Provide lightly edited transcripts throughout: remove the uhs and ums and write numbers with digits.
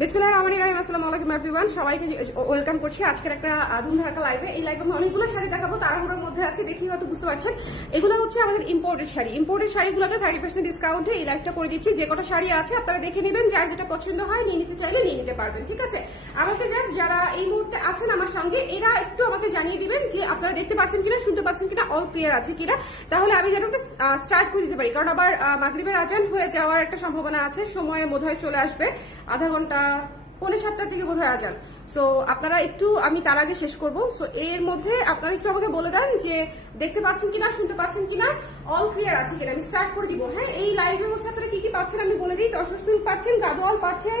বিসমিল্লাহির রহমানির রহিম। আসসালামু আলাইকুম এভরিওয়ান, সবাইকে ওয়েলকাম করছি আজকের একটা ধুমধারাক্কা লাইভে। এই লাইভে আমি অনেকগুলো শাড়ি দেখাবো, তাড়াহুড়োর মধ্যে আছে, দেখি হয়তো বুঝতে পারছেন। এগুলো হচ্ছে আমাদের ইম্পোর্টেড শাড়ি। ইম্পোর্টেড শাড়িগুলোতে 30% ডিসকাউন্টে এই লাইভটা করে দিচ্ছি। যে কটা শাড়ি আছে আপনারা দেখে নেবেন, যার যেটা পছন্দ হয় নিয়ে নিতে চাইলে নিয়ে নিতে পারবেন, ঠিক আছে। আমাকে জাস্ট যারা এই মুহূর্তে আছেন আমার সঙ্গে, এরা একটু আমাকে জানিয়ে দিবেন যে আপনারা দেখতে পাচ্ছেন কিনা, শুনতে পাচ্ছেন কিনা, অল ক্লিয়ার আছে কিনা, তাহলে আমি যেন স্টার্ট করে দিতে পারি। কারণ আবার মাগরিবের আজান হয়ে যাওয়ার একটা সম্ভাবনা আছে, সময়ে বোধহয় চলে আসবে, আধা ঘন্টা 6:45 থেকে বোধহয় আজান। সো আপনারা একটু, আমি তার আগে শেষ করবো। সো এর মধ্যে আপনারা একটু আমাকে বলে দেন যে দেখতে পাচ্ছেন কিনা, শুনতে পাচ্ছেন কিনা, অল ক্লিয়ার আছে কিনা, আমি স্টার্ট করে দিব। হ্যাঁ, এই লাইভে হচ্ছে আপনারা কি কি পাচ্ছেন আমি বলে দিই। তসর সিল্ক পাচ্ছেন, গাদোয়াল পাচ্ছেন,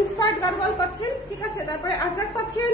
ইন্সপায়ার্ড গাদোয়াল পাচ্ছেন, ঠিক আছে। তারপরে আজরাক পাচ্ছেন,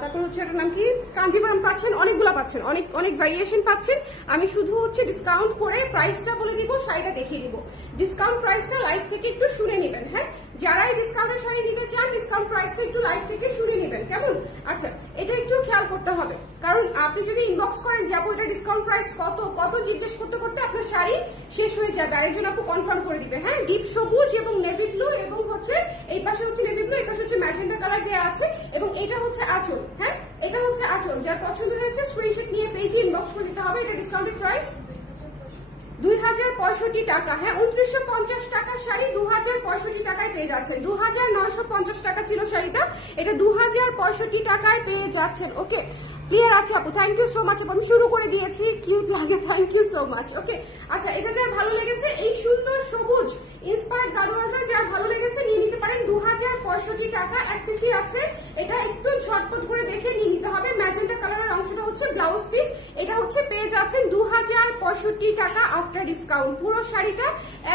তারপর হচ্ছে এটার নাম কি, কাঞ্জিপুরম পাচ্ছেন, অনেকগুলো পাচ্ছেন, অনেক অনেক ভ্যারিয়েশন পাচ্ছেন। আমি শুধু হচ্ছে ডিসকাউন্ট করে প্রাইসটা বলে দিব, শাড়িটা দেখিয়ে দিব। ডিসকাউন্ট প্রাইসটা লাইভ থেকে একটু শুনে নেবেন। হ্যাঁ, যারা এই ডিসকাউন্টের শাড়ি নিতে চান ডিসকাউন্ট প্রাইসটা একটু লাইভ থেকে শুনে নেবেন, কেমন? আচ্ছা, এটা একটু খেয়াল করতে হবে, কারণ আপনি যদি ইনবক্স করেন যাবো এটা ডিসকাউন্ট প্রাইস কত কত জিজ্ঞেস করতে করতে আপনার শাড়ি শেষ হয়ে যাবে। আরেকজন আপু কনফার্ম করে দিবে। হ্যাঁ, ডিপ সবুজ এবং নেভি ব্লু, এবং হচ্ছে এই পাশে হচ্ছে নেভি ব্লু, এই পাশে হচ্ছে ম্যাজেন্টা কালার দেওয়া আছে, এবং এটা হচ্ছে আঁচল। হ্যাঁ, এটা হচ্ছে আঁচল। যার পছন্দ হয়েছে স্ক্রিনশট নিয়ে পেজে ইনবক্স করে দিতে হবে। এটা ডিসকাউন্টেড প্রাইস 2065 টাকা। হ্যাঁ, 2950 টাকার শাড়ি 2065 টাকায় পেয়ে যাচ্ছেন। 2950 টাকা ছিল শাড়িটা, এটা 2065 টাকায় পেয়ে যাচ্ছেন। ওকে, ক্লিয়ার আছে আপু? থ্যাংক ইউ সো মাচ আপু, আমি শুরু করে দিয়েছি, কিউট লাগে, থ্যাংক ইউ সো মাচ। ওকে, আচ্ছা, এটা যার ভালো লেগেছে, এই সুন্দর সবুজ ইন্সপায়ার্ড গাদোয়ালটা যার ভালো লেগেছে নিয়ে নিতে পারেন। 2065 টাকা এক পিসি আছে, এটা একটু ঝটপট করে দেখে নিয়ে নিতে হবে। ম্যাজেন্টা কালারের অংশটা হচ্ছে ব্লাউজ পিস, এটা হচ্ছে পেয়ে যাচ্ছেন 2065 টাকা আফটার ডিসকাউন্ট। পুরো শাড়িটা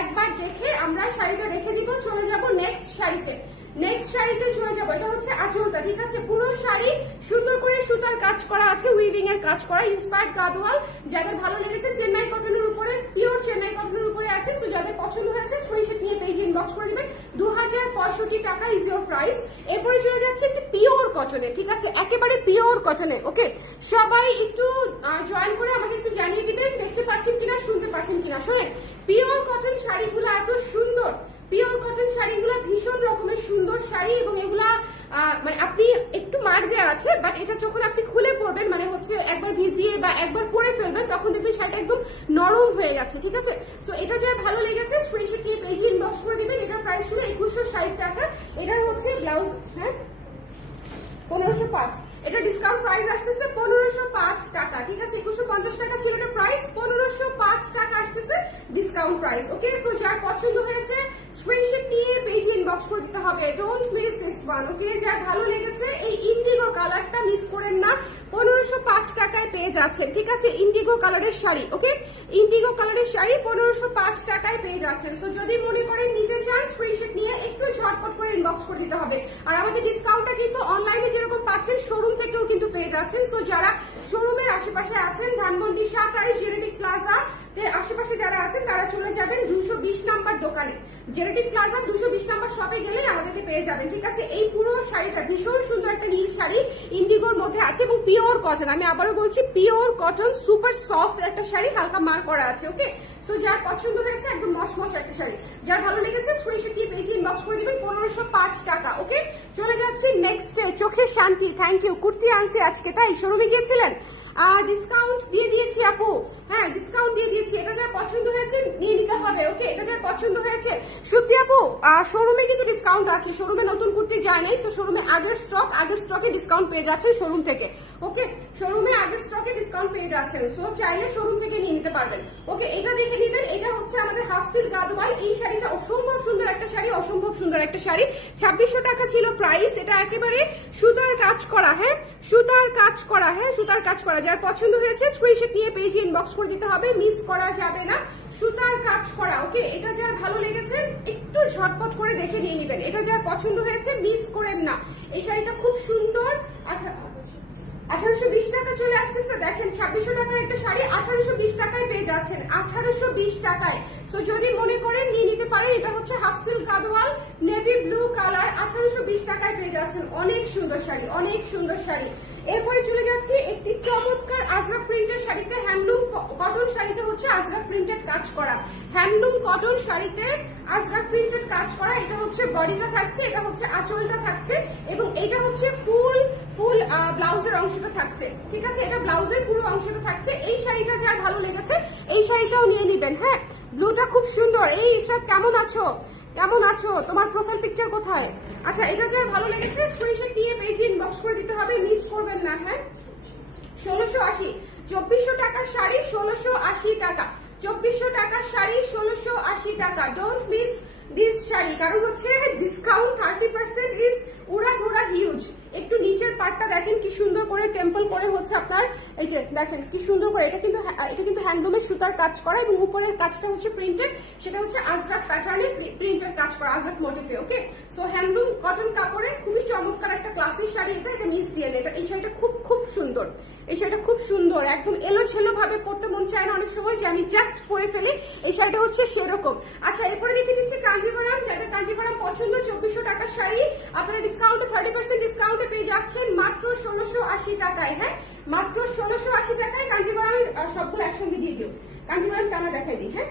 একবার দেখে আমরা শাড়িটা রেখে দিব, চলে যাব নেক্সট শাড়িতে। নেক্সট শাড়িতে চলে যাবো, এটা হচ্ছে আঁচলটা, ঠিক আছে। পুরো শাড়ি সুন্দর করে সুতার কাজ করা আছে, উইভিং এর কাজ করা, ইন্সপায়ার্ড গাদোয়াল। যাদের ভালো লেগেছে চেন্নাই কটনের উপরে, পিওর চেন্নাই কটনের উপরে আছে। তো যাদের পছন্দ হয়েছে স্ক্রিনশট নিয়ে পেজে ইনবক্স করে দিবেন। 2065 টাকা ইজ ইওর প্রাইস। এরপরে চলে যাচ্ছে একটি পিওর কটনে, ঠিক আছে, একেবারে পিওর কটনে। ওকে, সবাই একটু জয়েন করে আমাকে একটু জানিয়ে দিবেন দেখতে পাচ্ছেন কিনা, শুনতে পাচ্ছেন কিনা। শোনেন, পিওর কটন শাড়িগুলো এত সুন্দর, পিওর কটন শাড়িগুলো ভীষণ রকমের সুন্দর শাড়ি, এবং এগুলা মানে আপনি একটু মার দেওয়া আছে, বাট এটা যখন আপনি খুলে পরবেন, মানে হচ্ছে একবার ভিজিয়ে বা একবার পরে ফেলবেন, তখন দেখবেন শাড়িটা একদম নরম হয়ে গেছে, ঠিক আছে। সো এটা যার ভালো লেগেছে স্ক্রিনশট নিয়ে পেজে ইনবক্স করে দিবেন। এটার প্রাইস ছিল 2160 টাকা। এটার হচ্ছে ব্লাউজ, হ্যাঁ, 1505। এটা ডিসকাউন্ট প্রাইস আসতেছে 1505 টাকা, ঠিক আছে। 2150 টাকা ছিল এটা প্রাইস, 1505 টাকা আসতেছে ডিসকাউন্ট প্রাইস। ওকে, সো যার পছন্দ হয়েছে স্ক্রিনশট নিয়ে পেজে ইনবক্স করে দিতে হবে, ডোন্ট মিস দিস ওয়ান। ওকে, যার ভালো লেগেছে এই ইন্ডিগো কালারটা মিস করেন না, 1505 টাকায় পেয়ে যাচ্ছেন, ঠিক আছে। ইন্ডিগো কালারের শাড়ি, ওকে, ইন্ডিগো কালারের শাড়ি 1505 টাকায় পেয়ে যাচ্ছেন। সো যদি মনে করেন নিতে চান স্ক্রিনশট নিয়ে একটু ঝটপট করে ইনবক্স করে দিতে হবে। আর আমাদের ডিসকাউন্টটা কিন্তু অনলাইনে যেরকম পাচ্ছেন শোরুম থেকেও কিন্তু পেয়ে যাচ্ছেন। সো যারা শোরুমের আশেপাশে আছেন, ধানমন্ডি 27 জেনেটিক প্লাজা আশেপাশে যারা আছেন তারা চলে যাবেন 220 নাম্বার দোকানে। জেনেটিক প্লাজা 220 নাম্বার শপে গেলে আমাদেরকে পেয়ে যাবেন, ঠিক আছে। এই পুরো শাড়িটা ভীষণ সুন্দর একটা নীল শাড়ি ইন্ডিগোর মধ্যে আছে, এবং পিওর কটন, আমি আবারও বলছি পিওর কটন, সুপার সফট একটা শাড়ি, হালকা মার করা আছে। ওকে, সো যার পছন্দ হয়েছে একদম মচমচ একটা শাড়ি, যার ভালো লেগেছে স্ক্রিনশট দিয়ে পেজে ইনবক্স করে দিবেন। 1505 টাকা। ওকে, চলে যাচ্ছি নেক্সট, চোখের শান্তি, থ্যাংক ইউ। কুর্তি আনছে আজকে, তাই শোরুমে গিয়েছিলেন? ডিসকাউন্ট দিয়ে দিয়েছি আপু, হ্যাঁ, ডিসকাউন্ট দিয়ে দিয়েছি। এটা যার পছন্দ হয়েছে নিয়ে নিতে হবে। ওকে, এটা যার পছন্দ হয়েছে। সত্যি আপু, শোরুমে কিন্তু ডিসকাউন্ট আছে, শোরুমে নতুন কুর্তি যায় নাই, তো শোরুমে আগের স্টকে ডিসকাউন্ট পেয়ে যাচ্ছেন শোরুম থেকে। ওকে, শোরুমে আগের স্টকে ডিসকাউন্ট পেয়ে যাচ্ছেন, সো চাইলে শোরুম থেকে নিয়ে নিতে পারবেন। ওকে, এটা দেখে নিবেন। এটা হচ্ছে আমাদের হাফ সিল্ক গাদোয়াল। এই শাড়িটা অসম্ভব সুন্দর একটা শাড়ি, অসম্ভব সুন্দর একটা শাড়ি। 2600 টাকা ছিল প্রাইস। এটা একেবারে সুতার কাজ করা, হ্যাঁ, সুতার কাজ করা, হ্যাঁ, সুতার কাজ করা। যার পছন্দ হয়েছে স্ক্রিনশট নিয়ে পেজে ইনবক্স করে দিতে হবে, মিস করা যাবে না, সুতার কাজ করা। ওকে, এটা যার ভালো লেগেছে একটু ঝটপট করে দেখে নিয়ে নেবেন। এটা যার পছন্দ হয়েছে মিস করেন না। এই শাড়িটা খুব সুন্দর। 1820 টাকা চলে আসতেছে, দেখেন 2600 টাকার একটা শাড়ি 1820 টাকায় পেয়ে যাচ্ছেন, 1820 টাকায়। সো যদি মনে করেন নিয়ে নিতে পারেন। এটা হচ্ছে half silk Gadwal, navy blue colour, 1820 টাকায় পেয়ে যাচ্ছেন। অনেক সুন্দর শাড়ি, অনেক সুন্দর শাড়ি। এরপরে চলে যাচ্ছি একটি চমৎকার আজরাক প্রিন্টের শাড়িতে, হ্যান্ডলুম কটন শাড়িতে হচ্ছে আজরাক প্রিন্টেড কাজ করা, হ্যান্ডলুম কটন শাড়িতে আজরাক প্রিন্টেড কাজ করা। এটা হচ্ছে বডিটা থাকছে, এটা হচ্ছে আঁচলটা থাকছে এবং এটা হচ্ছে ফুল ব্লাউজের অংশটা থাকছে, ঠিক আছে? এটা ব্লাউজের পুরো অংশটা থাকছে। এই শাড়িটা যার ভালো লেগেছে এই শাড়িটাও নিয়ে নিবেন। হ্যাঁ, ব্লুটা খুব সুন্দর। এই ইশরাত কেমন আছো? কেমন আছো? তোমার প্রোফাইল পিকচার কোথায়? আচ্ছা, এটা যার ভালো লেগেছে স্ক্রিনশট নিয়ে পেজে ইনবক্স করে দিতে হবে, মিস করবেন না। হ্যাঁ, 1680, 2400 টাকার শাড়ি 1680 টাকা, 2400 টাকার শাড়ি 1680 টাকা। ডোন্ট মিস দিস শাড়ি, কারণ হচ্ছে ডিসকাউন্ট 30% ইজ উড়াধুরা হিউজ। একটু নিচের পার্টটা দেখেন কি সুন্দর করে টেম্পল করে হচ্ছে আপনার, এই যে দেখেন কি সুন্দর করে, এটা কিন্তু হ্যান্ডলুমের সুতার কাজ করা এবং উপরের কাজটা হচ্ছে প্রিন্টেড, সেটা হচ্ছে আজরাক প্যাটার্নে প্রিন্টের কাজ করা, আজরাক মোটিভে। ওকে, সো হ্যান্ডলুম কটন কাপড়ে খুবই চমৎকার একটা ক্লাসিক শাড়ি। এটা মিস দিয়ে এটা, এই শাড়িটা খুব সুন্দর, এই শাড়িটা খুব সুন্দর, একদম এলো ছেলো ভাবে পড়তে মন চায় না অনেক সময় যে আমি জাস্ট পরে ফেলি, এই শাড়িটা হচ্ছে সেরকম। আচ্ছা, এরপরে দেখে দিচ্ছি কাঞ্জিভারাম, যাদের কাঞ্জিভারাম পছন্দ 2400 টাকার শাড়ি আপনারা ডিসকাউন্টে 30% ডিসকাউন্টে পেয়ে যাচ্ছেন মাত্র 1680 টাকায়। হ্যাঁ, মাত্র 1680 টাকায় কাঞ্জিভারামের সবগুলো একসঙ্গে দিয়ে দিও, কাঞ্জিভারাম টানা দেখাই দিই। হ্যাঁ,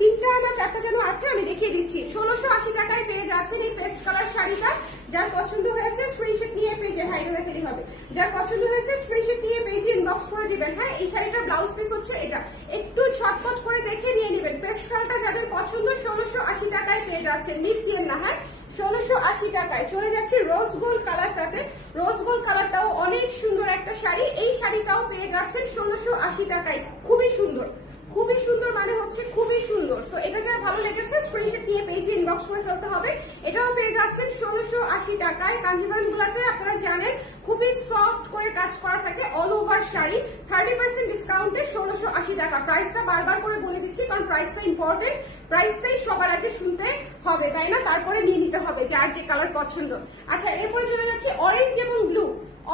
তিনটা না চারটা যেন আছে আমি দেখিয়ে দিচ্ছি। 1680 টাকায় পেয়ে যাচ্ছেন এই পেস্ট কালার শাড়িটা। যার পছন্দ হয়েছে স্ক্রিনশট নিয়ে পেজে, হ্যাঁ এটা দেখালেই হবে, যার পছন্দ হয়েছে স্ক্রিনশট নিয়ে পেজে ইনবক্স করে দিবেন। হ্যাঁ, এই শাড়িটার ব্লাউজ পিস হচ্ছে এটা, একটু ছটফট করে দেখে নিয়ে নেবেন। পেস্ট কালারটা যাদের পছন্দ 1680 টাকায় পেয়ে যাচ্ছেন, মিস দিয়েন না। হ্যাঁ, 1680 টাকায়। চলে যাচ্ছে রোজ গোল্ড কালারটাতে, রোজ গোল্ড কালারটাও অনেক সুন্দর একটা শাড়ি, এই শাড়িটাও পেয়ে যাচ্ছেন 1680 টাকায়। খুবই সুন্দর, খুবই সুন্দর, মানে হচ্ছে খুবই সুন্দর। তো এটা যার ভালো লেগেছে স্ক্রিনশট নিয়ে পেজে ইনবক্স করে ফেলতে হবে। এটাও পেয়ে যাচ্ছেন 1680 টাকায়। কাঞ্জিভারাম গুলাতে আপনারা জানেন খুবই সফট করে কাজ করা থাকে, অল ওভার শাড়ি, 30% ডিসকাউন্টে 1680 টাকা। প্রাইসটা বারবার করে বলে দিচ্ছি কারণ প্রাইসটা ইম্পর্টেন্ট, প্রাইসটাই সবার আগে শুনতে হবে, তাই না? তারপরে নিয়ে নিতে হবে যার যে কালার পছন্দ। আচ্ছা, এরপরে চলে যাচ্ছে অরেঞ্জ এবং ব্লু,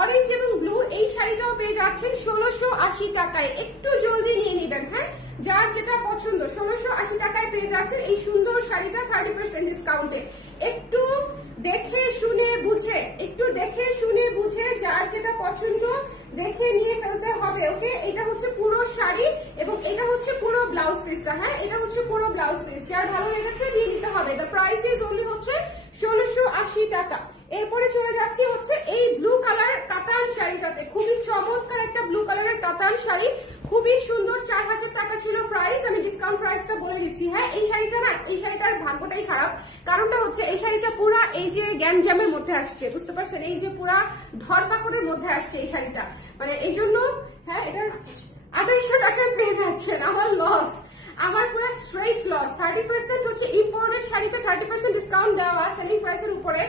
অরেঞ্জ এবং ব্লু এই শাড়িটাও পেয়ে যাচ্ছেন 1680 টাকায়। একটু জলদি নিয়ে নেবেন। হ্যাঁ, যার যেটা পছন্দ 1680 টাকায় পেয়ে যাচ্ছেন এই সুন্দর শাড়িটা 30% ডিসকাউন্টে। একটু দেখে শুনে বুঝে, একটু দেখে শুনে বুঝে যার যেটা পছন্দ দেখে নিয়ে ফেলতে হবে। ওকে, এটা হচ্ছে পুরো শাড়ি এবং এটা হচ্ছে পুরো ব্লাউজ পিসটা। হ্যাঁ, এটা হচ্ছে পুরো ব্লাউজ পিস, যার ভালো লেগেছে নিয়ে নিতে হবে। দ্য প্রাইস ইজ অনলি হচ্ছে 1680 টাকা। এরপরে চলে যাচ্ছি হচ্ছে এই ব্লু কালার কাতান শাড়িটাতে, খুবই চমৎকার একটা ব্লু কালারের কাতান শাড়ি, খুবই সুন্দর। 4000 টাকা ছিল প্রাইস, আমি ডিসকাউন্ট প্রাইসটা বলে দিচ্ছি। হ্যাঁ, এই শাড়িটা না, এই শাড়িটার ভাগ্যটাই খারাপ, কারণটা হচ্ছে এই শাড়িটা পুরা এই যে গ্যাঞ্জামের মধ্যে আসছে, বুঝতে পারছেন? এই যে পুরা ধরপাকড়ের মধ্যে আসছে এই শাড়িটা, মানে এই জন্য। হ্যাঁ, এটার 2800 টাকায় পেয়ে যাচ্ছেন, আমার লস, আমার পুরো স্ট্রেট লস। 30% হচ্ছে ইম্পোর্টেড শাড়িতে 30% ডিসকাউন্ট দেওয়া সেলিং প্রাইসের উপরে,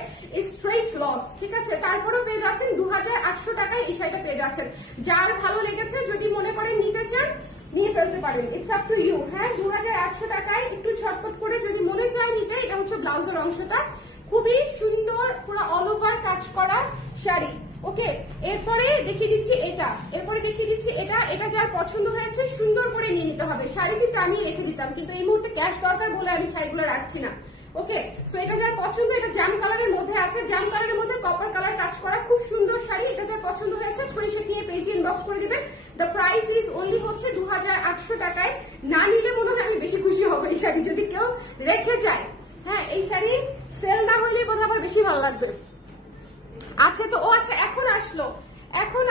স্ট্রেট লস, ঠিক আছে? তারপরেও পেয়ে যাচ্ছেন 2800 টাকায় এই শাড়িটা পেয়ে যাচ্ছেন। যার ভালো লেগেছে যদি মনে করেন নিতে চান নিয়ে ফেলতে পারেন, ইটস আপ টু ইউ। হ্যাঁ, 2800 টাকায় একটু ছটফট করে যদি মনে চায় নিতে। এটা হচ্ছে ব্লাউজের অংশটা, খুবই সুন্দর, পুরো অল ওভার কাজ করা শাড়ি। ওকে, এরপরে দেখিয়ে দিচ্ছি এটা, এরপরে দেখিয়ে দিচ্ছি এটা। এটা যার পছন্দ হয়েছে সুন্দর করে নিয়ে নিতে হবে। শাড়িটি টানিয়ে রেখে দিতাম কিন্তু এই মুহূর্তে ক্যাশ দরকার বলে আমি শাড়িগুলো রাখছি না। ওকে, সো এটা যার পছন্দ, এটা জাম কালারের মধ্যে আছে, জাম কালারের মধ্যে কপার কালার কাজ করা, খুব সুন্দর শাড়ি। এটা যার পছন্দ হয়েছে স্ক্রিনশট নিয়ে পেজে ইনবক্স করে দিবেন। দ্য প্রাইস ইজ অনলি হচ্ছে 2800 টাকায়। না নিলে মনে হয় আমি বেশি খুশি হবো এই শাড়ি যদি কেউ রেখে যায়। হ্যাঁ, এই শাড়ি সেল না হলে বোধহয় আবার বেশি ভালো লাগবে। আচ্ছা, তো ও আচ্ছা, এখন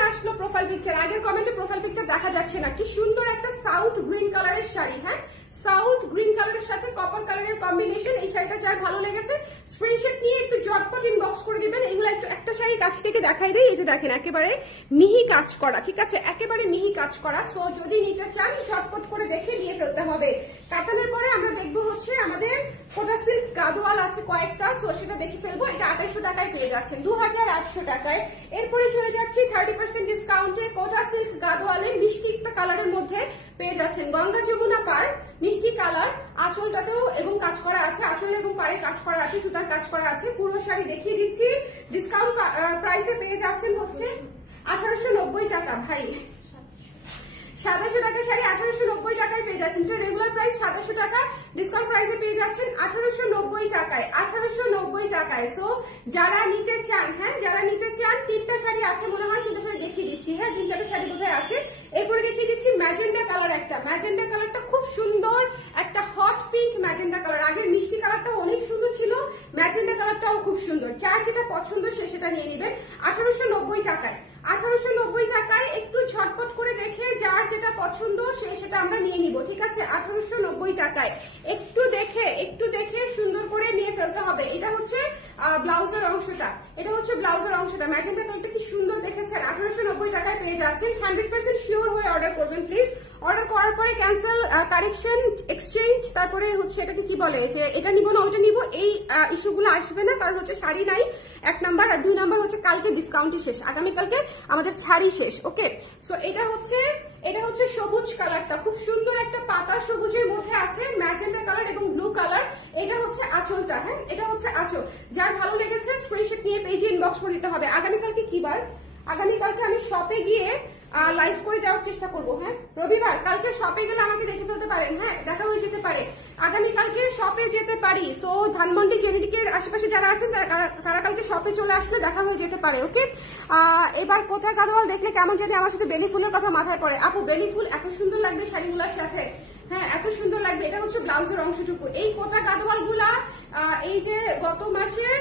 আসলো প্রোফাইল পিকচার। আগের কমেন্টে প্রোফাইল পিকচার দেখা যাচ্ছে না। কি সুন্দর একটা সাউথ গ্রিন কালারের শাড়ি। হ্যাঁ, সাউথ গ্রিন কালারের সাথে কপার কালারের কম্বিনেশন। এই শাড়িটা যার ভালো লেগেছে স্ক্রিনশট নিয়ে একটু জটপট ইনবক্স করে দিবেন। এগুলো একটু একটা শাড়ি কাছ থেকে দেখাই দেই। এই যে দেখেন একেবারে মিহি কাজ করা, ঠিক আছে? একেবারে মিহি কাজ করা। সো যদি নিতে চান ঝটপট করে দেখে নিয়ে ফেলতে হবে। কাতানের পরে আমরা দেখবো হচ্ছে আমাদের কোটা সিল্ক গাদোয়াল আছে কয়েকটা, সো সেটা দেখে ফেলবো। এটা 2800 টাকায় পেয়ে যাচ্ছেন, 2800 টাকায়। এরপরে চলে যাচ্ছি 30% ডিসকাউন্টে কোটা সিল্ক গাদোয়ালে মিষ্টি একটা কালারের মধ্যে পেয়ে যাচ্ছেন। গঙ্গা যমুনা পার মিষ্টি কালার, আঁচলটাতেও এবং কাজ করা আছে, আঁচল এবং পাড়ে কাজ করা আছে, সুতার কাজ করা আছে। পুরো শাড়ি দেখিয়ে দিচ্ছি। ডিসকাউন্ট প্রাইসে পেয়ে যাচ্ছেন হচ্ছে 1890 টাকা। ভাই 2700 টাকা শাড়ি 1890 টাকায় পেয়ে যাচ্ছেন। এটা রেগুলার প্রাইস 2700 টাকা, ডিসকাউন্ট প্রাইসে পেয়ে যাচ্ছেন 1890 টাকায়, 1890 টাকায়। সো যারা নিতে চান, হ্যাঁ যারা নিতে চান, 3টা শাড়ি আছে মনে হয়, 3টা শাড়ি দেখিয়ে দিচ্ছি, হ্যাঁ 3-4টা শাড়ি বোধহয় আছে। এরপরে দেখিয়ে দিচ্ছি ম্যাজেন্ডা কালার একটা, ম্যাজেন্ডা কালারটা খুব সুন্দর, একটা হট পিঙ্ক ম্যাজেন্ডা কালার। আগের মিষ্টি কালারটাও অনেক সুন্দর ছিল, ম্যাজেন্ডা কালারটাও খুব সুন্দর। যার যেটা পছন্দ সে সেটা নিয়ে নেবেন 1890 টাকায়। 1890 টাকায় একটু ঝটপট করে দেখে যার যেটা পছন্দ সে সেটা আমরা নিয়ে নিব, ঠিক আছে? 1890 টাকায় একটু দেখে সুন্দর করে নিয়ে ফেলতে হবে। এটা হচ্ছে ব্লাউজের অংশটা, এটা হচ্ছে ব্লাউজের অংশটা। ম্যাজেন্টা কালারটা কি সুন্দর দেখেছেন, 1890 টাকায় পেয়ে যাচ্ছেন। 100% শিওর হয়ে অর্ডার করবেন প্লিজ। অর্ডার করার পরে ক্যান্সেল, কারেকশন, এক্সচেঞ্জ, তারপরে হচ্ছে এটাকে কি বলে যে এটা নিব না ওইটা নিব, এই ইস্যুগুলো আসবে না, কারণ হচ্ছে শাড়ি নাই 1 নাম্বার, আর 2 নাম্বার হচ্ছে কালকে ডিসকাউন্টই শেষ, আগামীকালকে আমাদের ছাড়ই শেষ। ওকে, সো এটা হচ্ছে সবুজ কালারটা, খুব সুন্দর একটা পাতা সবুজের মধ্যে আছে ম্যাজেন্টা কালার এবং ব্লু কালার। এটা হচ্ছে আঁচলটা, হ্যাঁ এটা হচ্ছে আঁচল। যার ভালো লেগেছে স্ক্রিনশট নিয়ে পেজে ইনবক্স করে দিতে হবে। আগামীকালকে কি বার? আগামীকালকে আমি শপে গিয়ে লাইভ করে দেওয়ার চেষ্টা করবো, হ্যাঁ রবিবার। কালকে শপে গেলে আমাকে দেখে ফেলতে পারেন, হ্যাঁ দেখা হয়ে যেতে পারে। আগামীকালকে শপে যেতে পারি, সো ধানমন্ডি জেনেটিকের আশেপাশে যারা আছেন তারা কালকে শপে চলে আসলে দেখা হয়ে যেতে পারে। ওকে, এবার কোথায় গাদোয়াল দেখলে কেমন যদি আমার সাথে বেলি ফুলের কথা মাথায় পড়ে। আপু বেলি ফুল এত সুন্দর লাগবে শাড়িগুলোর সাথে, হ্যাঁ এত সুন্দর লাগবে। এটা হচ্ছে ব্লাউজের অংশটুকু। এই কোটা গাদোয়াল গুলা এই যে গত মাসের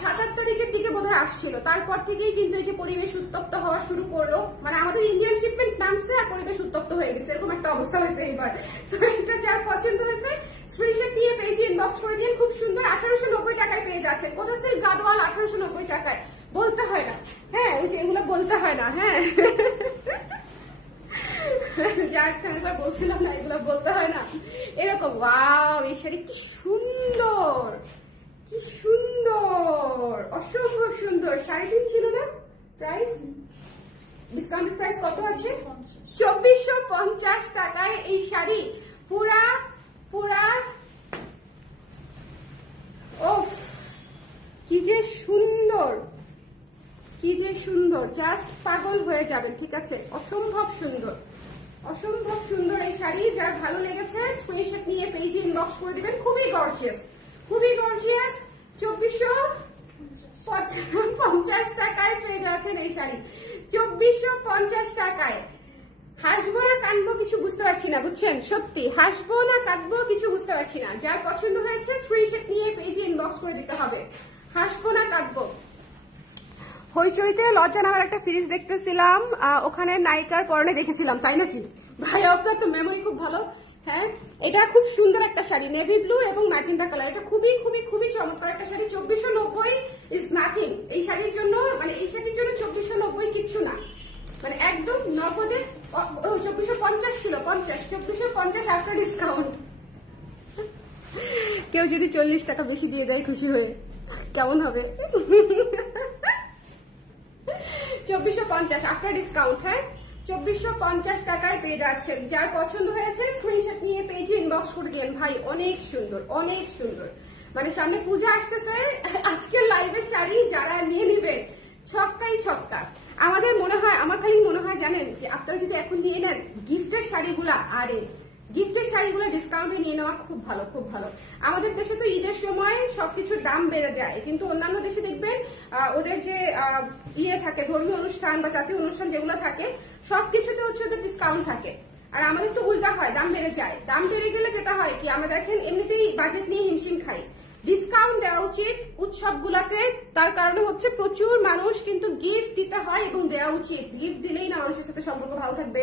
7-8 তারিখের দিকে বোধহয় আসছিল, তারপর থেকেই কিন্তু এই যে পরিবেশ উত্তপ্ত হওয়া শুরু করলো, মানে আমাদের ইন্ডিয়ান শিপমেন্ট নামছে আর পরিবেশ উত্তপ্ত হয়ে গেছে, এরকম একটা অবস্থা হয়েছে এবার। তো এটা যার পছন্দ হয়েছে স্ক্রিনশট নিয়ে পেজে ইনবক্স করে দিন। খুব সুন্দর 1890 টাকায় পেয়ে যাচ্ছেন। কোথায় সিল্ক গাদোয়াল 1890 টাকায়, বলতে হয় না, হ্যাঁ ওই যে এগুলো বলতে হয় না, হ্যাঁ যার বলছিলাম না এগুলো বলতে হয় না, এরকম। ওয়াও, এই শাড়ি কি সুন্দর, কি সুন্দর, অসম্ভব সুন্দর। 3.5 ছিল না প্রাইস? ডিসকাউন্টেড প্রাইস কত আছে? 2450 টাকায় এই শাড়ি পুরা ওফ, কি যে সুন্দর, কি যে সুন্দর, জাস্ট পাগল হয়ে যাবেন, ঠিক আছে? অসম্ভব সুন্দর, অসম্ভব সুন্দর এই শাড়ি। যার ভালো লেগেছে স্ক্রিনশট নিয়ে পেজে ইনবক্স করে দিবেন। খুবই গর্জিয়াস, খুবই গর্জিয়াস। 2450 টাকায় পেয়ে যাচ্ছেন এই শাড়ি, 2450 টাকায়। হাসবো না কাঁদবো কিছু বুঝতে পারছি না, বুঝছেন? সত্যি হাসবো না কাঁদবো কিছু বুঝতে পারছি না। যার পছন্দ হয়েছে স্ক্রিনশট নিয়ে পেজে ইনবক্স করে দিতে হবে। হাসবো না কাঁদবো। হইচইতে লজ্জা নামের একটা সিরিজ দেখতেছিলাম, ওখানে নায়িকার পরনে দেখেছিলাম, তাই নাকি? ভাই আপনার তো মেমোরি খুব ভালো। হ্যাঁ এটা খুব সুন্দর একটা শাড়ি, নেভি ব্লু এবং ম্যাজেন্টা কালার। এটা খুবই খুবই খুবই চমৎকার একটা শাড়ি। 2490 ইজ নাথিং এই শাড়ির জন্য, মানে এই শাড়ির জন্য 2490 কিচ্ছু না, মানে একদম নগদে। 2450 ছিল, 2450 আফটার ডিসকাউন্ট। কেউ যদি 40 টাকা বেশি দিয়ে দেয় খুশি হয়ে, কেমন হবে? 2450 আফটার ডিসকাউন্ট, হ্যাঁ 2450 টাকায় পেয়ে যাচ্ছেন। যার পছন্দ হয়েছে স্ক্রিনশট নিয়ে পেজে ইনবক্স করে দিন। ভাই অনেক সুন্দর, অনেক সুন্দর, মানে সামনে পূজা আসতেছে, আজকের লাইভের শাড়ি যারা নিয়ে নিবে ছক্কাই ছক্কা। আমাদের মনে হয়, আমার খালি মনে হয় জানেন যে আপনারা যদি এখন নিয়ে নেন গিফটের শাড়িগুলা, আরে গিফটের শাড়িগুলো ডিসকাউন্টে নিয়ে নেওয়া খুব ভালো, খুব ভালো। আমাদের দেশে তো ঈদের সময় সবকিছুর দাম বেড়ে যায়, কিন্তু অন্যান্য দেশে দেখবেন ওদের যে ইয়ে থাকে, ধর্মীয় অনুষ্ঠান বা জাতীয় অনুষ্ঠান যেগুলো থাকে সবকিছুতে হচ্ছে ওদের ডিসকাউন্ট থাকে। আর আমাদের তো উল্টা হয়, দাম বেড়ে যায়। দাম বেড়ে গেলে যেটা হয় কি, আমরা দেখেন এমনিতেই বাজেট নিয়ে হিমশিম খাই। ডিসকাউন্ট দেওয়া উচিত উৎসবগুলোতে, তার কারণে হচ্ছে প্রচুর মানুষ কিন্তু গিফট দিতে হয় এবং দেওয়া উচিত। গিফট দিলেই না মানুষের সাথে সম্পর্ক ভালো থাকবে,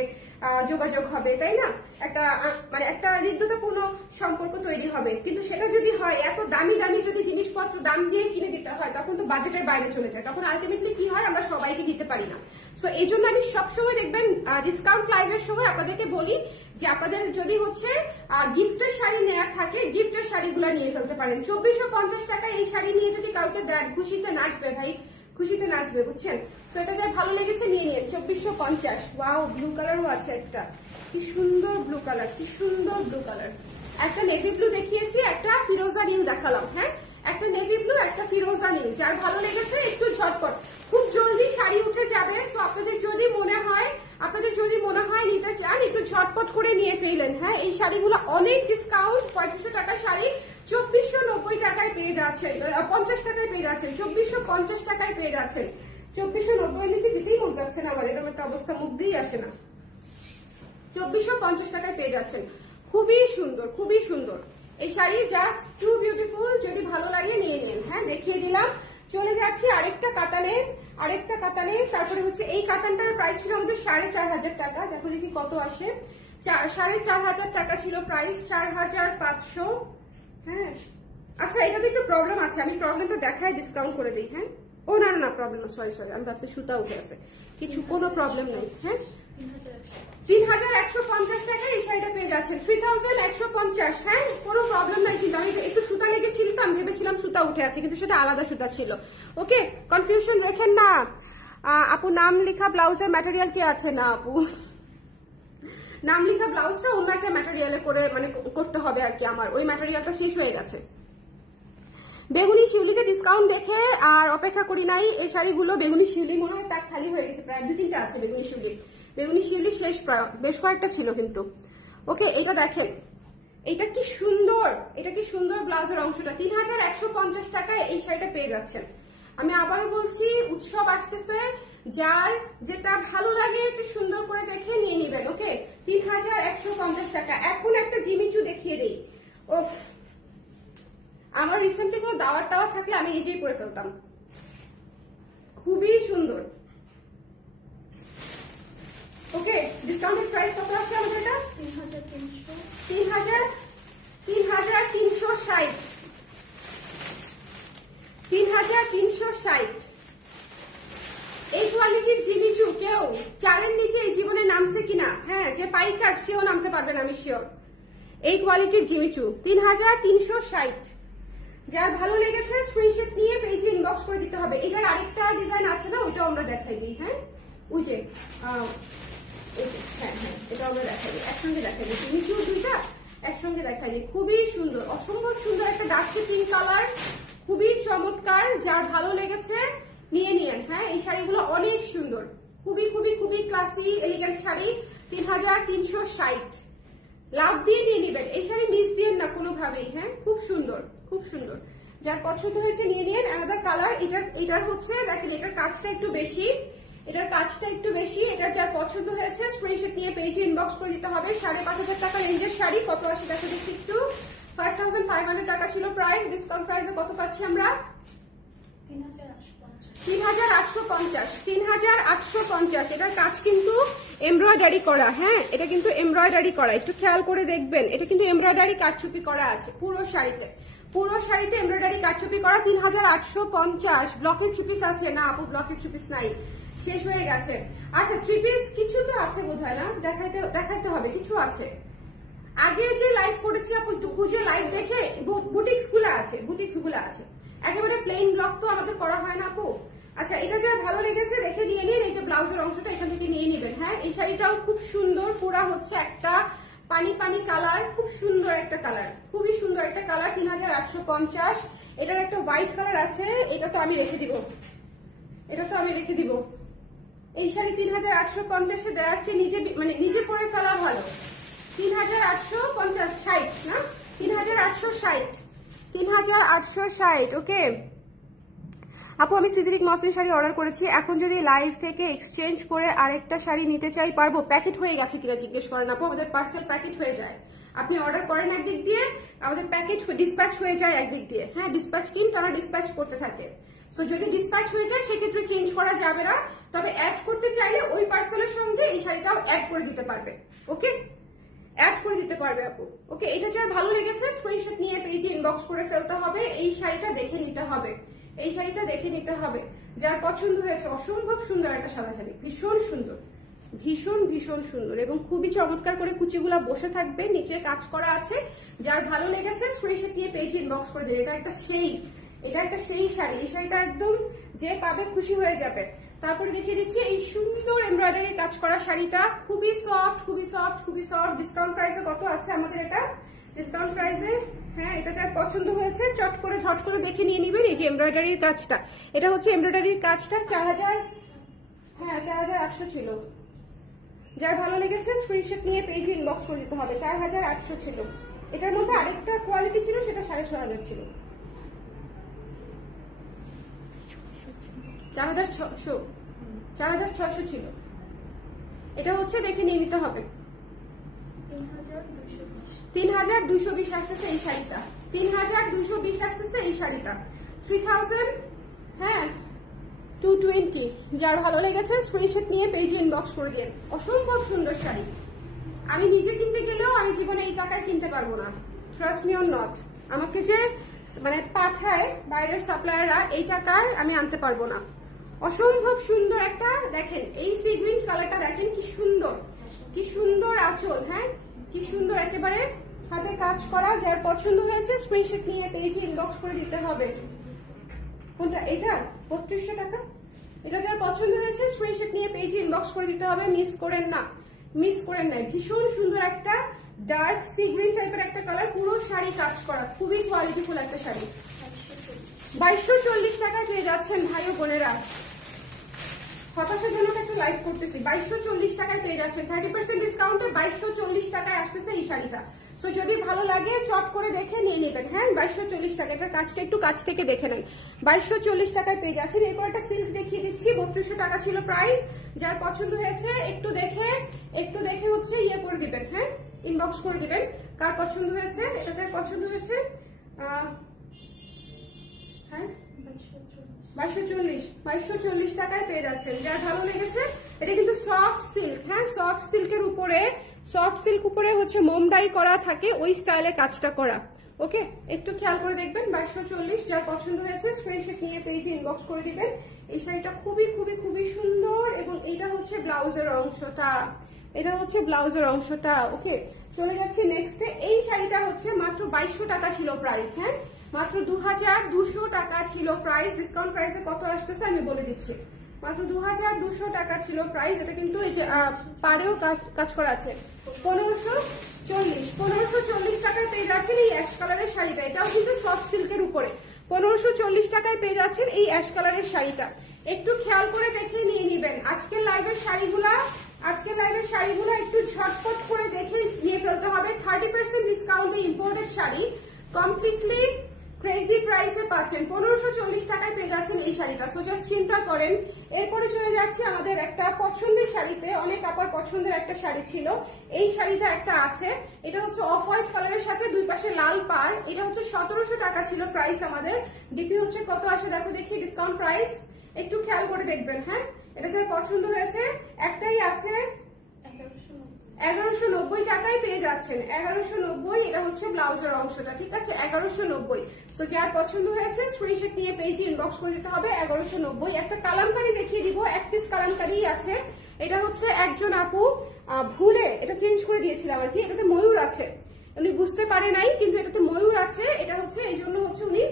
যোগাযোগ হবে, তাই না? একটা মানে একটা হৃদ্যতাপূর্ণ সম্পর্ক তৈরি হবে। কিন্তু সেটা যদি হয় এত দামি দামি যদি জিনিসপত্র দাম দিয়ে কিনে দিতে হয়, তখন তো বাজেটের বাইরে চলে যায়, তখন আলটিমেটলি কি হয়, আমরা সবাইকে দিতে পারি না। সো এই জন্য আমি সবসময় দেখবেন ডিসকাউন্ট লাইভের সময় আপনাদেরকে বলি যে আপনাদের যদি হচ্ছে গিফটের শাড়ি নেওয়ার থাকে, গিফটের শাড়িগুলো নিয়ে ফেলতে পারেন। 2450 টাকায় এই শাড়ি নিয়ে যদি কাউকে দেন, খুশিতে নাচবে ভাই, খুশিতে নাচবে, বুঝছেন? তো এটা যার ভালো লেগেছে নিয়ে নিন। 2450। ওয়াও, ব্লু কালারও আছে একটা, কি সুন্দর ব্লু কালার, কি সুন্দর ব্লু কালার। একটা নেভি ব্লু দেখিয়েছি, একটা ফিরোজা নীল দেখালাম, হ্যাঁ একটা নেভি ব্লু, একটা ফিরোজা নীল। যার ভালো লেগেছে একটু ঝটপট, খুব জলদি শাড়ি উঠে যাবে। সো আপনাদের যদি মনে হয় নিতে চান, একটু ঝটপট করে নিয়ে ফেলেন। হ্যাঁ এই শাড়িগুলো অনেক ডিসকাউন্ট, 3500 টাকার শাড়ি 2490 টাকায় পেয়ে পেয়ে যাচ্ছেন, 50 টাকায় পেয়ে যাচ্ছেন, 2450 টাকায় পেয়ে যাচ্ছেন। 2490 নিচে দিতেই মন যাচ্ছে না আমার, এরকম একটা অবস্থা মুখ দিয়েই আসে না। 2450 টাকায় পেয়ে যাচ্ছেন, খুবই সুন্দর, খুবই সুন্দর এই শাড়ি, জাস্ট টু বিউটিফুল। যদি ভালো লাগে নিয়ে নিন। হ্যাঁ, দেখিয়ে দিলাম। চলে যাচ্ছি আরেকটা কাতানে, তারপরে হচ্ছে এই কাতানটার প্রাইস ছিল আমাদের 4500 টাকা। দেখো দেখি কত আসে, 4500 টাকা ছিল প্রাইস, 4500। হ্যাঁ, আচ্ছা এটাতে একটু প্রবলেম আছে, আমি প্রবলেমটা দেখাই, ডিসকাউন্ট করে দিই। হ্যাঁ, ও না না প্রবলেম, সরি আমি ভাবছি সুতা উঠে আছে, কিছু কোনো প্রবলেম নাই। হ্যাঁ, 3150 টাকায় এই শাড়িটা পেয়ে যাচ্ছেন, 3150। হ্যাঁ, কোনো প্রবলেম নাই, কিন্তু আমি একটু সুতা লেগেছিল তো, আমি ভেবেছিলাম সুতা উঠে আছে, কিন্তু সেটা আলাদা সুতা ছিল। ওকে, কনফিউশন রেখেন না। আপু নাম লেখা ব্লাউজের ম্যাটেরিয়াল কি আছে? না আপু, নাম লেখা ব্লাউজটা অন্য একটা ম্যাটেরিয়ালে করে মানে করতে হবে আর কি, আমার ওই ম্যাটেরিয়ালটা শেষ হয়ে গেছে। বেগুনি শিউলিতে ডিসকাউন্ট দেখে আর অপেক্ষা করি নাই, এই শাড়িগুলো বেগুনি শিউলি মনে হয় তার খালি হয়ে গেছে, প্রায় 2-3টা আছে বেগুনি শিউলি শেষ, প্রায় বেশ কয়েকটা ছিল কিন্তু। ওকে, এটা দেখেন, এটা কি সুন্দর, এটা কি সুন্দর ব্লাউজের অংশটা। 3150 টাকায় এই শাড়িটা পেয়ে যাচ্ছেন। আমি আবারও বলছি, উৎসব আসতেছে, যার যেটা ভালো লাগে একটু সুন্দর করে দেখে নিয়ে নিবেন। ওকে, 3150 টাকা। এখন একটা জিমিচু দেখিয়ে দিই। ওফ, আমার রিসেন্টলি কোনো দাওয়ার টাওয়ার থাকলে আমি নিজেই পরে ফেলতাম, খুবই সুন্দর। ওকে, ডিসকাউন্টেড প্রাইস কত আছে আমাদের? এটা 3360, 3360। এই কোয়ালিটির জিমিচু কেউ 4-এর নিচে এই জীবনে নামছে কিনা? হ্যাঁ, যে পাইকার সেও নামতে পারবেন, আমি শিওর। এই কোয়ালিটির জিমিচু 3360। যার ভালো লেগেছে স্ক্রিনশট নিয়ে পেজে ইনবক্স করে দিতে হবে। এটার আরেকটা ডিজাইন আছে না, ওইটা আমরা দেখাই দিই। হ্যাঁ, ওই যে হ্যাঁ, এটা আমরা দেখাই দিই, একসঙ্গে দেখাই দিই, জিমিচু দুইটা একসঙ্গে দেখাই দিই। খুবই সুন্দর, অসম্ভব সুন্দর একটা ডাস্টি পিঙ্ক কালার, খুবই চমৎকার। যার ভালো লেগেছে নিয়ে নিন। হ্যাঁ, এই শাড়িগুলো অনেক সুন্দর, খুবই খুবই খুবই ক্লাসি এলিগেন্ট শাড়ি। 3360, লাভ দিয়ে নিয়ে নিবেন এই শাড়ি, মিস দিয়ে না কোনোভাবেই। হ্যাঁ, খুব সুন্দর, খুব সুন্দর। যার পছন্দ হয়েছে নিয়ে নিন। আলাদা কালার, এটার হচ্ছে দেখেন, এটার কাজটা একটু বেশি, এটার যার পছন্দ হয়েছে স্ক্রিনশট নিয়ে পেজে ইনবক্স করে দিতে হবে। 5500 টাকা রেঞ্জের শাড়ি। কত আসে দেখো দেখি একটু, 5500 টাকা ছিল প্রাইস, ডিসকাউন্ট প্রাইসে কত পাচ্ছি আমরা? 3850। এটার কাজ কিন্তু এমব্রয়ডারি করা। হ্যাঁ, এটা কিন্তু এমব্রয়ডারি করা, একটু খেয়াল করে দেখবেন। এটা কিন্তু এমব্রয়ডারি কারচুপি করা আছে পুরো শাড়িতে, এমব্রয়ডারি কারচুপি করা। 3850। ব্লকের থ্রি পিস আছে না আপু? ব্লকের থ্রি পিস নাই, শেষ হয়ে গেছে। আচ্ছা, থ্রি পিস কিছু তো আছে বোধহয় না, দেখাইতে হবে, কিছু আছে। আগে যে লাইভ করেছি আপু, একটু খুঁজে লাইভ দেখে, বুটিক্স গুলো আছে, একেবারে প্লেন ব্লক তো আমাদের করা হয় না আপু। আচ্ছা, এটা যা ভালো লেগেছে দেখে নিয়ে নিন। এই যে ব্লাউজের অংশটা এখান থেকে নিয়ে নিবেন। হ্যাঁ, এই শাড়িটাও খুব সুন্দর, পুরা হচ্ছে একটা পানি কালার, খুব সুন্দর একটা কালার, খুবই সুন্দর একটা কালার। 3850। এটার একটা হোয়াইট কালার আছে, এটা তো আমি রেখে দিব। এই শাড়ি 3850 দেওয়ার চেয়ে নিজে পরে ফেলা ভালো। 3850, 60 না, 3860। ওকে আপু, আমি সিদ্রিক মসলিন শাড়ি অর্ডার করেছি, এখন যদি লাইভ থেকে এক্সচেঞ্জ করে আরেকটা শাড়ি নিতে চাই পারবো? প্যাকেট হয়ে গেছে কিনা জিজ্ঞেস করেন আপু, আমাদের পার্সেল প্যাকেট হয়ে যায়। আপনি অর্ডার করেন একদিক দিয়ে, আমাদের প্যাকেট ডিসপ্যাচ হয়ে যায় একদিক দিয়ে। হ্যাঁ, ডিসপ্যাচ টিম তারা ডিসপ্যাচ করতে থাকে। সো যদি ডিসপ্যাচ হয়ে যায় সেক্ষেত্রে চেঞ্জ করা যাবে না, তবে অ্যাড করতে চাইলে ওই পার্সেলের সঙ্গে এই শাড়িটাও অ্যাড করে দিতে পারবে। ওকে, অ্যাড করে দিতে পারবে আপু। ওকে, এটা যার ভালো লেগেছে স্ক্রিনশট নিয়ে পেজে ইনবক্স করে ফেলতে হবে। এই শাড়িটা দেখে নিতে হবে, যার পছন্দ হয়েছে। অসম্ভব সুন্দর একটা সাদা শাড়ি, ভীষণ সুন্দর, ভীষণ সুন্দর, এবং খুবই চমৎকার করে কুচিগুলা বসে থাকবে, নিচে কাজ করা আছে। যার ভালো লেগেছে স্ক্রিনশট নিয়ে পেজে ইনবক্স করে দেবে। এটা একটা সেই শাড়ি, এই শাড়িটা একদম যে পাবে খুশি হয়ে যাবে। তারপরে দেখিয়ে দিচ্ছি এই সুন্দর এমব্রয়ডারি কাজ করা শাড়িটা, খুবই সফট। ডিসকাউন্ট প্রাইসে কত আছে আমাদের এটা? ডিসকাউন্ট প্রাইসে, হ্যাঁ, এটা যার পছন্দ হয়েছে ঝট করে দেখে নিয়ে নিবেন। এই যে এমব্রয়ডারির কাজটা, এটা হচ্ছে এমব্রয়ডারির কাজটা। 4800 ছিল। যার ভালো লেগেছে স্ক্রিনশট নিয়ে পেজে ইনবক্স করে দিতে হবে। 4800 ছিল। এটার মধ্যে আরেকটা কোয়ালিটি ছিল, সেটা 6500 ছিল। 4600 4600 ছিল। এটা হচ্ছে দেখে নিয়ে নিতে হবে। 3220 আসতেছে এই শাড়িটা, 3220 আসতেছে এই শাড়িটা, 3000 হ্যাঁ 220। যার ভালো লেগেছে স্ক্রিনশট নিয়ে পেজে ইনবক্স করে দিন। অসম্ভব সুন্দর শাড়ি, আমি নিজে কিনতে গেলেও আমি জীবনে এই টাকায় কিনতে পারবো না, ট্রাস্ট মি অর নট। আমাকে যে মানে পাঠায় বাইরের সাপ্লায়াররা এই টাকায় আমি আনতে পারবো না। অসম্ভব সুন্দর একটা, দেখেন এই সি গ্রিন কালারটা দেখেন কি সুন্দর, কি সুন্দর আঁচল, হ্যাঁ কি সুন্দর একেবারে হাতে কাজ করা। যার পছন্দ হয়েছে স্ক্রিনশট নিয়ে পেজে ইনবক্স করে দিতে হবে। কোনটা? এটা 3200 টাকা। এটা যার পছন্দ হয়েছে স্ক্রিনশট নিয়ে পেজে ইনবক্স করে দিতে হবে, মিস করেন না, মিস করেন না। ভীষণ সুন্দর একটা ডার্ক সি গ্রিন টাইপের একটা কালার, পুরো শাড়ি কাজ করা, খুবই কোয়ালিটিফুল একটা শাড়ি। 2240 টাকায় পেয়ে যাচ্ছেন ভাই ও বোনেরা। হতাশাজনক একটা লাইভ করতেছি, 2240 টাকায় পেয়ে যাচ্ছেন 30% ডিসকাউন্টে 2240 টাকায় আসতেছে এই শাড়িটা। সো যদি ভালো লাগে চট করে দেখে নিয়ে নেবেন। হ্যাঁ 2240 টাকা, এটার কাজটা একটু কাছ থেকে দেখে নেন। 2240 টাকায় পেয়ে যাচ্ছেন। এরপর একটা সিল্ক দেখিয়ে দিচ্ছি, 3200 টাকা ছিল প্রাইস। যার পছন্দ হয়েছে একটু দেখে হচ্ছে ইয়ে করে দিবেন, হ্যাঁ ইনবক্স করে দিবেন কার পছন্দ হয়েছে। এটা যার পছন্দ হয়েছে হ্যাঁ 2240 টাকায় পেয়ে যাচ্ছেন। যার ভালো লেগেছে, এটা কিন্তু সফট সিল্ক, হ্যাঁ সফট সিল্কের উপরে, সফট সিল্ক উপরে হচ্ছে মোম ডাই করা থাকে, ওই স্টাইলে কাজটা করা। ওকে একটু খেয়াল করে দেখবেন। 2240, যার পছন্দ হয়েছে স্ক্রিনশট নিয়ে পেজে ইনবক্স করে দিবেন। এই শাড়িটা খুবই খুবই খুবই সুন্দর এবং এটা হচ্ছে ব্লাউজের অংশটা, এটা হচ্ছে ব্লাউজের অংশটা। ওকে চলে যাচ্ছি নেক্সটে। এই শাড়িটা হচ্ছে মাত্র 2200 টাকা ছিল প্রাইস, হ্যাঁ মাত্র 2200 টাকা ছিল প্রাইস। ডিসকাউন্ট প্রাইসে কত আসতেছে আমি বলে দিচ্ছি, মাত্র 2200 টাকা ছিল প্রাইস। এটা কিন্তু এই যে পাড়েও কাজ করা আছে। 1540 টাকায় পেয়ে যাচ্ছেন এই অ্যাশ কালারের শাড়িটা। এটাও কিন্তু সফট সিল্কের উপরে 1540 টাকায় পেয়ে যাচ্ছেন এই অ্যাশ কালারের শাড়িটা। একটু খেয়াল করে দেখে নিয়ে নিবেন। আজকের লাইভের শাড়িগুলা একটু ঝটপট করে দেখে নিয়ে ফেলতে হবে। 30% ডিসকাউন্টে ইম্পোর্টেড শাড়ি কমপ্লিটলি ক্রেজি প্রাইসে পাচ্ছেন। 1540 টাকায় পেয়ে যাচ্ছেন এই শাড়িটা। সো জাস্ট চিন্তা করেন। এরপরে চলে যাচ্ছে আমাদের একটা পছন্দের শাড়িতে, অনেক আপার পছন্দের একটা শাড়ি ছিল। এই শাড়িটা একটা আছে, এটা হচ্ছে অফ হোয়াইট কালারের সাথে দুই পাশে লাল পার। এটা হচ্ছে 1700 টাকা ছিল প্রাইস আমাদের। ডিপি হচ্ছে কত আসে দেখো দেখি, ডিসকাউন্ট প্রাইস একটু খেয়াল করে দেখবেন। হ্যাঁ এটা যার পছন্দ হয়েছে, একটাই আছে 1190 টাকায় পেয়ে যাচ্ছেন। 1190, এটা হচ্ছে ব্লাউজের অংশটা, ঠিক আছে 1190। সো যার পছন্দ হয়েছে স্ক্রিনশট নিয়ে পেজে ইনবক্স করে দিতে হবে। 1190। একটা কালামকারি দেখিয়ে দিব, এক পিস কালামকারি আছে। এটা হচ্ছে একজন আপু ভুলে এটা চেঞ্জ করে দিয়েছিলাম আর কি। এটাতে ময়ূর আছে, উনি বুঝতে পারে নাই কিন্তু এটাতে ময়ূর আছে। এটা হচ্ছে এই জন্য হচ্ছে উনি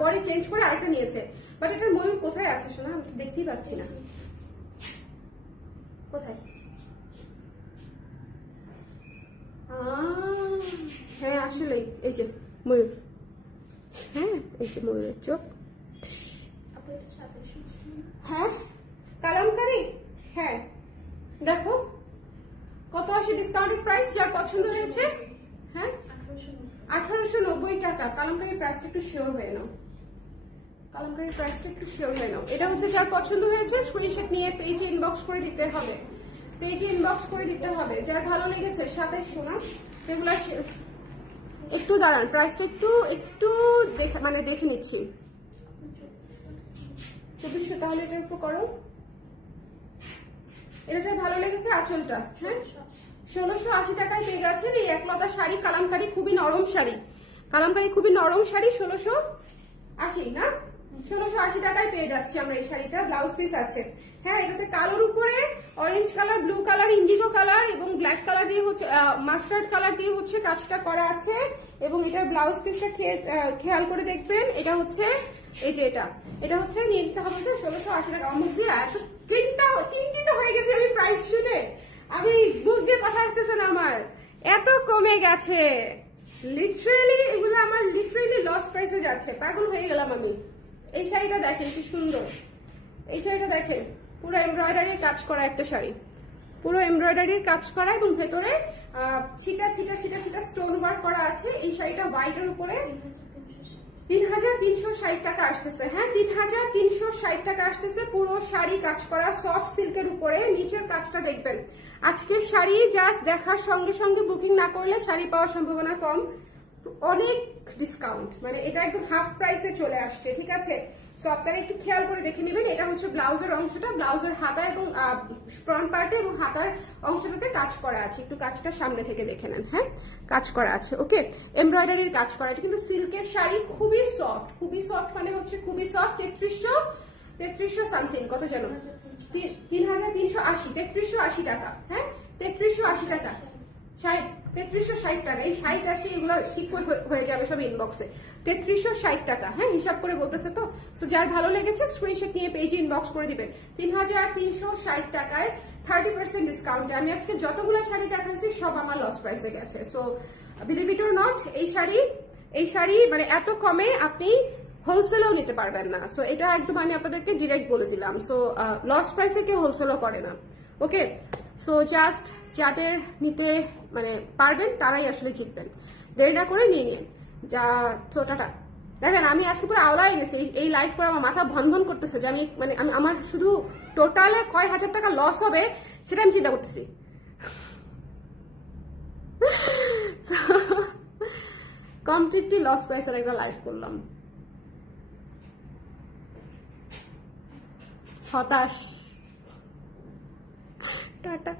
পরে চেঞ্জ করে আরেকটা নিয়েছে। বাট এটার ময়ূর কোথায় আছে শোনা, আমি দেখতেই পাচ্ছি না কোথায়। হ্যাঁ আসলে এই যে ময়ূর, হ্যাঁ এই যে ময়ূরের চোখ। হ্যাঁ কালামকারি, হ্যাঁ দেখো কত আসে ডিসকাউন্টেড প্রাইস। যার পছন্দ হয়েছে হ্যাঁ 1890 টাকা। কালামকারির প্রাইসটা একটু শিওর হয়ে নাও, কালামকারির প্রাইসটা একটু শিওর হয়ে নাও। এটা হচ্ছে যার পছন্দ হয়েছে স্ক্রিনশট নিয়ে পেজে ইনবক্স করে দিতে হবে, পেজে ইনবক্স করে দিতে হবে। যার ভালো লেগেছে সাথে শোনা এগুলা একটু দাঁড়ান, প্রাইসটা একটু মানে দেখে নিচ্ছি। 2400, তাহলে এটার উপর করো। এটা যার ভালো লেগেছে আঁচলটা, হ্যাঁ 1680 টাকায় পেয়ে যাচ্ছেন এই একলতা শাড়ি। কালামকারি খুবই নরম শাড়ি, কালামকারি খুবই নরম শাড়ি। 1680 না, 1680 টাকায় পেয়ে যাচ্ছি আমরা এই শাড়িটা। ব্লাউজ পিস আছে, হ্যাঁ এটাতে কালোর উপরে orange colour, blue colour, Indigo colour এবং ব্ল্যাক কালার দিয়ে হচ্ছে মাস্টার্ড কালার দিয়ে হচ্ছে কাজটা করা আছে। এবং এটার ব্লাউজ পিসটা খেয়াল করে দেখবেন। এটা হচ্ছে এই যে এটা হচ্ছে নিয়ে নিতে হবে তো 1680 টাকা। আমার দিয়ে এত চিন্তিত হয়ে গেছে আমি প্রাইস শুনে, আমি মুখ দিয়ে কথা আসতেছে না আমার, এত কমে গেছে লিটারেলি। এগুলো আমার লিটারেলি লস প্রাইসে যাচ্ছে, পাগল হয়ে গেলাম আমি। এই শাড়িটা দেখেন কি সুন্দর, এই শাড়িটা দেখেন পুরো এমব্রয়ডারির কাজ করা একটা শাড়ি, পুরো এমব্রয়ডারির কাজ করা এবং ভেতরে ছিটা ছিটা ছিটা ছিটা স্টোন ওয়ার্ক করা আছে। এই শাড়িটা হোয়াইটের উপরে 3360 টাকা আসতেছে। হ্যাঁ 3360 টাকা আসতেছে, পুরো শাড়ি কাজ করা সফট সিল্কের উপরে, নিচের কাজটা দেখবেন। আজকের শাড়ি জাস্ট দেখার সঙ্গে সঙ্গে বুকিং না করলে শাড়ি পাওয়ার সম্ভাবনা কম, অনেক ডিসকাউন্ট, মানে এটা একদম হাফ প্রাইসে চলে আসছে, ঠিক আছে? সো আপনারা একটু খেয়াল করে দেখে নেবেন। এটা হচ্ছে ব্লাউজের অংশটা, ব্লাউজের হাতা এবং ফ্রন্ট পার্টে এবং হাতার অংশটাতে কাজ করা আছে, একটু কাজটা সামনে থেকে দেখে নেন। হ্যাঁ কাজ করা আছে, ওকে, এমব্রয়ডারির কাজ করা। এটা কিন্তু সিল্কের শাড়ি, খুবই সফট, মানে হচ্ছে খুবই সফট। 3300 সামথিং, কত জানো? 3380, 3380 টাকা। হ্যাঁ 3380 টাকা, 3360 টাকা। এই 60-80 এগুলো সিকিউর হয়ে যাবে সব ইনবক্সে। 3360 টাকা, হ্যাঁ হিসাব করে বলতেছে তো। তো যার ভালো লেগেছে স্ক্রিনশট নিয়ে পেজে ইনবক্স করে দিবেন। 3360 টাকায় 30% ডিসকাউন্টে আমি আজকে যতগুলো শাড়ি দেখাচ্ছি সব আমার লস প্রাইসে গেছে। So believe it or not, এই শাড়ি মানে এত কমে আপনি হোলসেলও নিতে পারবেন না। সো এটা একদম আমি আপনাদেরকে ডিরেক্ট বলে দিলাম। সো লস প্রাইসে কেউ হোলসেলও করে না, ওকে? সো জাস্ট যাদের নিতে মানে পারবেন তারাই আসলে জিতবেন, দেরি না করে নিয়ে নিন। যা ছোটটা দেখেন, আমি আজকে পুরো আওলাই গেছি, এই লাইভ করে আমার মাথা ভন করতেছে যে আমি মানে আমার শুধু টোটালে কয় হাজার টাকা লস হবে সেটা আমি চিন্তা করতেছি। কমপ্লিটলি লস প্রাইসের একটা লাইভ করলাম, হতাশ। টাটা।